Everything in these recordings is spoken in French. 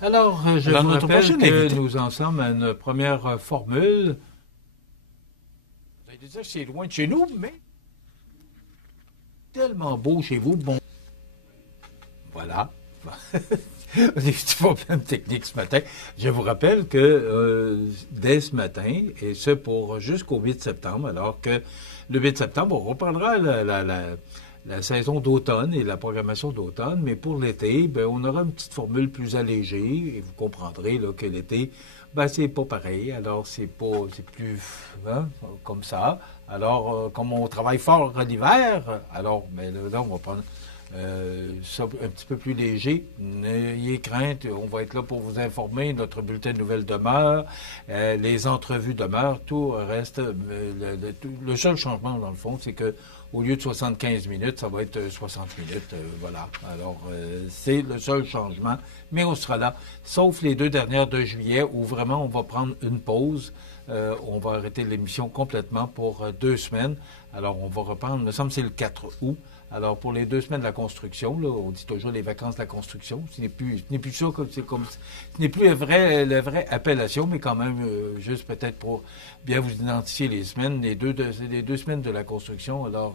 Alors, je Dans vous notre rappelle prochaine que invité. nous en sommes à une première formule. Vous allez dire, c'est loin de chez nous, mais tellement beau chez vous. Bon, voilà. Des petits problèmes techniques ce matin. Je vous rappelle que dès ce matin, et ce pour jusqu'au 8 septembre, alors que le 8 septembre, on reprendra la saison d'automne et la programmation d'automne, mais pour l'été, ben, on aura une petite formule plus allégée, et vous comprendrez là, que l'été, ben, c'est pas pareil. Alors, c'est plus hein, comme ça. Alors, comme on travaille fort l'hiver, alors, ben, là, on va prendre ça un petit peu plus léger. N'ayez crainte, on va être là pour vous informer. Notre bulletin de nouvelles demeure, les entrevues demeurent, tout reste. Le seul changement, dans le fond, c'est que au lieu de 75 minutes, ça va être 60 minutes. Voilà. Alors, c'est le seul changement. Mais on sera là, sauf les 2 dernières de juillet, où vraiment on va prendre une pause. On va arrêter l'émission complètement pour 2 semaines. Alors, on va reprendre, il me semble que c'est le 4 août. Alors, pour les 2 semaines de la construction, là, on dit toujours les vacances de la construction. Ce n'est plus ça, ce n'est plus la vraie appellation, mais quand même, juste peut-être pour bien vous identifier les semaines, les 2 semaines de la construction. Alors,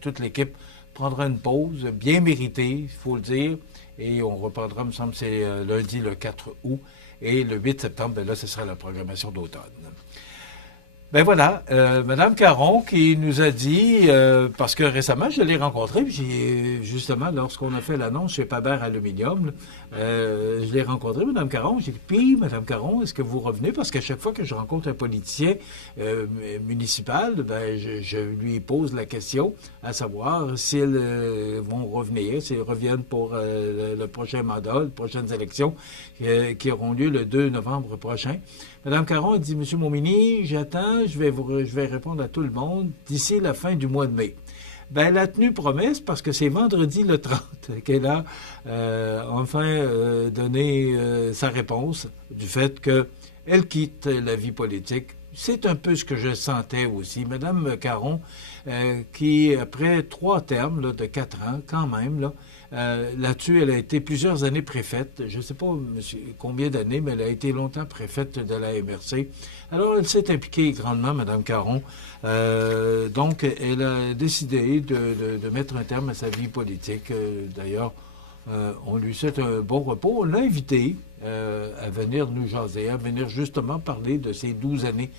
toute l'équipe prendra une pause, bien méritée, il faut le dire, et on reprendra, il me semble, c'est lundi le 4 août, et le 8 septembre, ben là, ce sera la programmation d'automne. Ben voilà, Madame Caron qui nous a dit, parce que récemment je l'ai rencontrée, justement lorsqu'on a fait l'annonce chez Paber Aluminium, je l'ai rencontrée, Madame Caron, j'ai dit, puis Madame Caron, est-ce que vous revenez? Parce qu'à chaque fois que je rencontre un politicien municipal, ben je lui pose la question à savoir s'ils vont revenir, s'ils reviennent pour le prochain mandat, les prochaines élections qui auront lieu le 2 novembre prochain. Mme Caron a dit, M. Montminy, j'attends, je vais répondre à tout le monde d'ici la fin du mois de mai. Ben, elle a tenu promesse parce que c'est vendredi le 30 qu'elle a enfin donné sa réponse du fait qu'elle quitte la vie politique. C'est un peu ce que je sentais aussi. Mme Caron, qui, après 3 termes là, de 4 ans, quand même, là-dessus, elle a été plusieurs années préfète. Je ne sais pas combien d'années, mais elle a été longtemps préfète de la MRC. Alors, elle s'est impliquée grandement, Mme Caron. Donc, elle a décidé de mettre un terme à sa vie politique. D'ailleurs, on lui souhaite un bon repos. On l'a invité à venir nous jaser, à venir justement parler de ces 12 années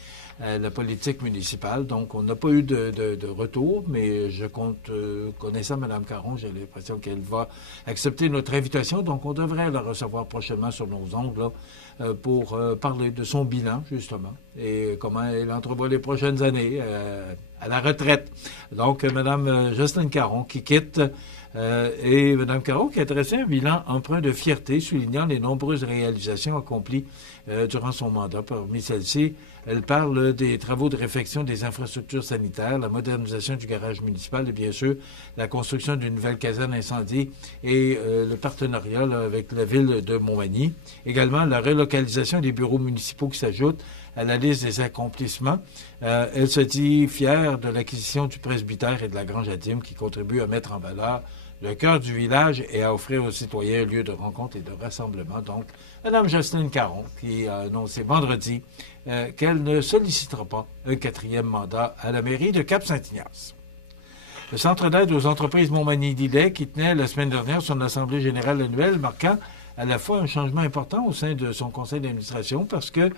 à la politique municipale. Donc, on n'a pas eu de retour, mais je compte, connaissant Mme Caron, j'ai l'impression qu'elle va accepter notre invitation. Donc, on devrait la recevoir prochainement sur nos ondes là, pour parler de son bilan, justement, et comment elle entrevoit les prochaines années à la retraite. Donc, Mme Jocelyne Caron qui quitte et Mme Caron qui a dressé un bilan empreint de fierté, soulignant les nombreuses réalisations accomplies durant son mandat. Parmi celles-ci, elle parle des travaux de réfection des infrastructures sanitaires, la modernisation du garage municipal et bien sûr la construction d'une nouvelle caserne incendie et le partenariat là, avec la ville de Montmagny. Également, la relocalisation des bureaux municipaux qui s'ajoutent à la liste des accomplissements. Elle se dit fière de l'acquisition du presbytère et de la Grange Adim qui contribuent à mettre en valeur le cœur du village et à offrir aux citoyens un lieu de rencontre et de rassemblement. Donc, Mme Jocelyne Caron, qui a annoncé vendredi qu'elle ne sollicitera pas un 4e mandat à la mairie de Cap-Saint-Ignace. Le Centre d'aide aux entreprises Montmagny-Lillet, qui tenait la semaine dernière son assemblée générale annuelle, marquant à la fois un changement important au sein de son conseil d'administration, parce que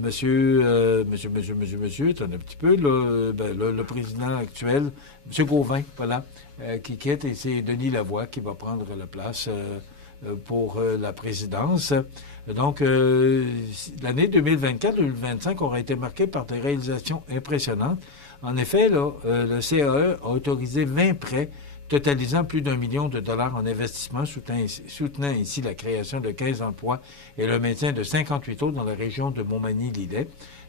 monsieur, attends un petit peu, le président actuel, M. Gauvin, voilà, qui quitte, et c'est Denis Lavoie qui va prendre la place pour la présidence. Donc, l'année 2024-2025 aura été marquée par des réalisations impressionnantes. En effet, là, le CAE a autorisé 20 prêts totalisant plus d'1 million de dollars en investissement, soutenant ainsi la création de 15 emplois et le maintien de 58 autres dans la région de Montmagny-Lillet.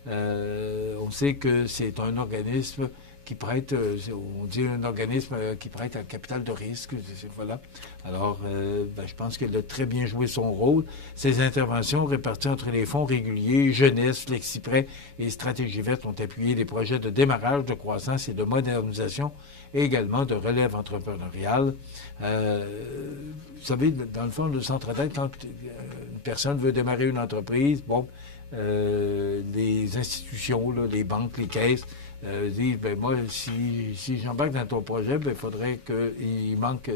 On sait que c'est un organisme qui prête, on dit un organisme qui prête un capital de risque. Voilà. Alors, je pense qu'elle a très bien joué son rôle. Ses interventions réparties entre les fonds réguliers, jeunesse, FlexiPrêt et Stratégie verte ont appuyé des projets de démarrage, de croissance et de modernisation et également de relève entrepreneuriale. Vous savez, dans le fond, le centre d'aide, quand une personne veut démarrer une entreprise, les institutions, là, les banques, les caisses, disent, moi, si j'embarque dans ton projet, il faudrait qu'il manque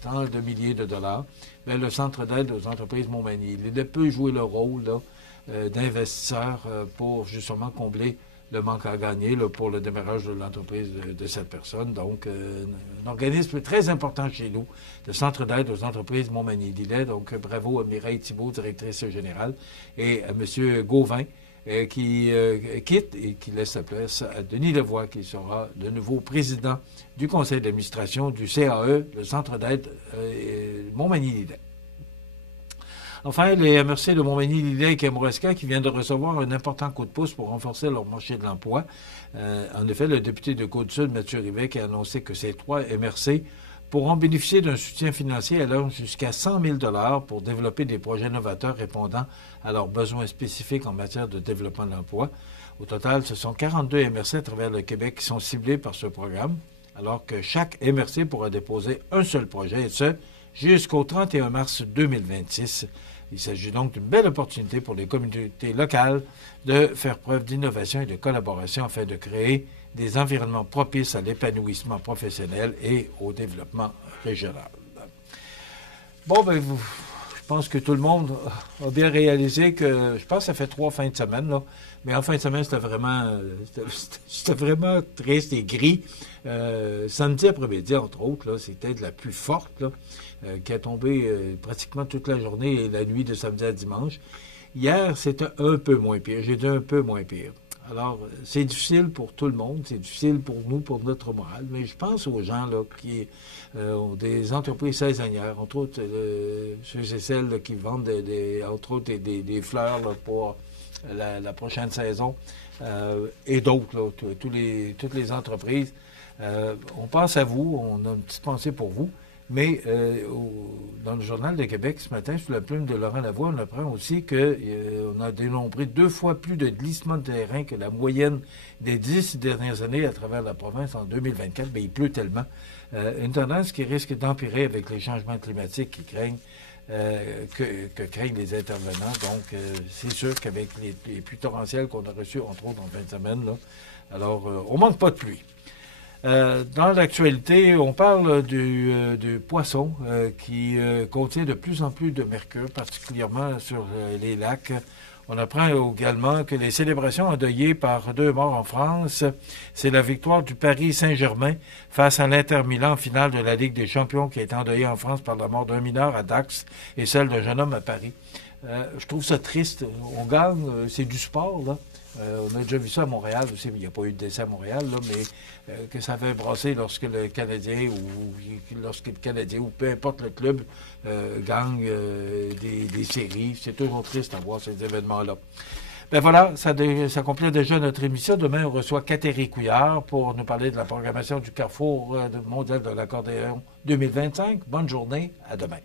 tant de milliers de dollars. Le centre d'aide aux entreprises Montmagny, il peut jouer le rôle d'investisseur pour justement combler le manque à gagner pour le démarrage de l'entreprise de cette personne. Donc, un organisme très important chez nous, le Centre d'aide aux entreprises Montmagny-Lillet. Donc, bravo à Mireille Thibault, directrice générale, et à M. Gauvin, qui quitte et qui laisse sa place à Denis Lavoie, qui sera le nouveau président du conseil d'administration du CAE, le Centre d'aide Montmagny-Lillet. Enfin, les MRC de Montmagny-Lillet et Kamouraska qui viennent de recevoir un important coup de pouce pour renforcer leur marché de l'emploi. En effet, le député de Côte-Sud, Mathieu Rivet, a annoncé que ces 3 MRC pourront bénéficier d'un soutien financier allant jusqu'à 100 000 $ pour développer des projets novateurs répondant à leurs besoins spécifiques en matière de développement de l'emploi. Au total, ce sont 42 MRC à travers le Québec qui sont ciblés par ce programme, alors que chaque MRC pourra déposer un seul projet, et ce, jusqu'au 31 mars 2026. Il s'agit donc d'une belle opportunité pour les communautés locales de faire preuve d'innovation et de collaboration afin de créer des environnements propices à l'épanouissement professionnel et au développement régional. Bon, je pense que tout le monde a bien réalisé que, je pense que ça fait 3 fins de semaine, là, mais en fin de semaine, c'était vraiment triste et gris. Samedi après-midi, entre autres, là, c'était de la pluie forte, là, qui a tombé pratiquement toute la journée et la nuit de samedi à dimanche. Hier, c'était un peu moins pire. J'ai dit un peu moins pire. Alors, c'est difficile pour tout le monde, c'est difficile pour nous, pour notre morale, mais je pense aux gens là, qui ont des entreprises saisonnières, entre autres ceux et celles là, qui vendent entre autres des fleurs là, pour la prochaine saison, et d'autres, là, toutes les entreprises. On pense à vous, on a une petite pensée pour vous. Mais dans le Journal de Québec ce matin, sous la plume de Laurent Lavoie, on apprend aussi qu'on a dénombré 2 fois plus de glissements de terrain que la moyenne des 10 dernières années à travers la province en 2024. Bien, il pleut tellement. Une tendance qui risque d'empirer avec les changements climatiques qui craignent, que craignent les intervenants. Donc, c'est sûr qu'avec les pluies torrentielles qu'on a reçues, entre autres, en fin de semaine, là, alors, on ne manque pas de pluie. Dans l'actualité, on parle du poisson qui contient de plus en plus de mercure, particulièrement sur les lacs. On apprend également que les célébrations endeuillées par 2 morts en France, c'est la victoire du Paris Saint-Germain face à l'Inter Milan en finale de la Ligue des champions qui a été endeuillée en France par la mort d'un mineur à Dax et celle d'un jeune homme à Paris. Je trouve ça triste. On gagne, c'est du sport, là. On a déjà vu ça à Montréal aussi, mais il n'y a pas eu de décès à Montréal, là, mais que ça fait brasser lorsque le Canadien ou peu importe le club gagne des séries. C'est toujours triste à voir ces événements-là. Ben voilà, ça complète déjà notre émission. Demain, on reçoit Catherine Couillard pour nous parler de la programmation du Carrefour mondial de l'accordéon 2025. Bonne journée, à demain.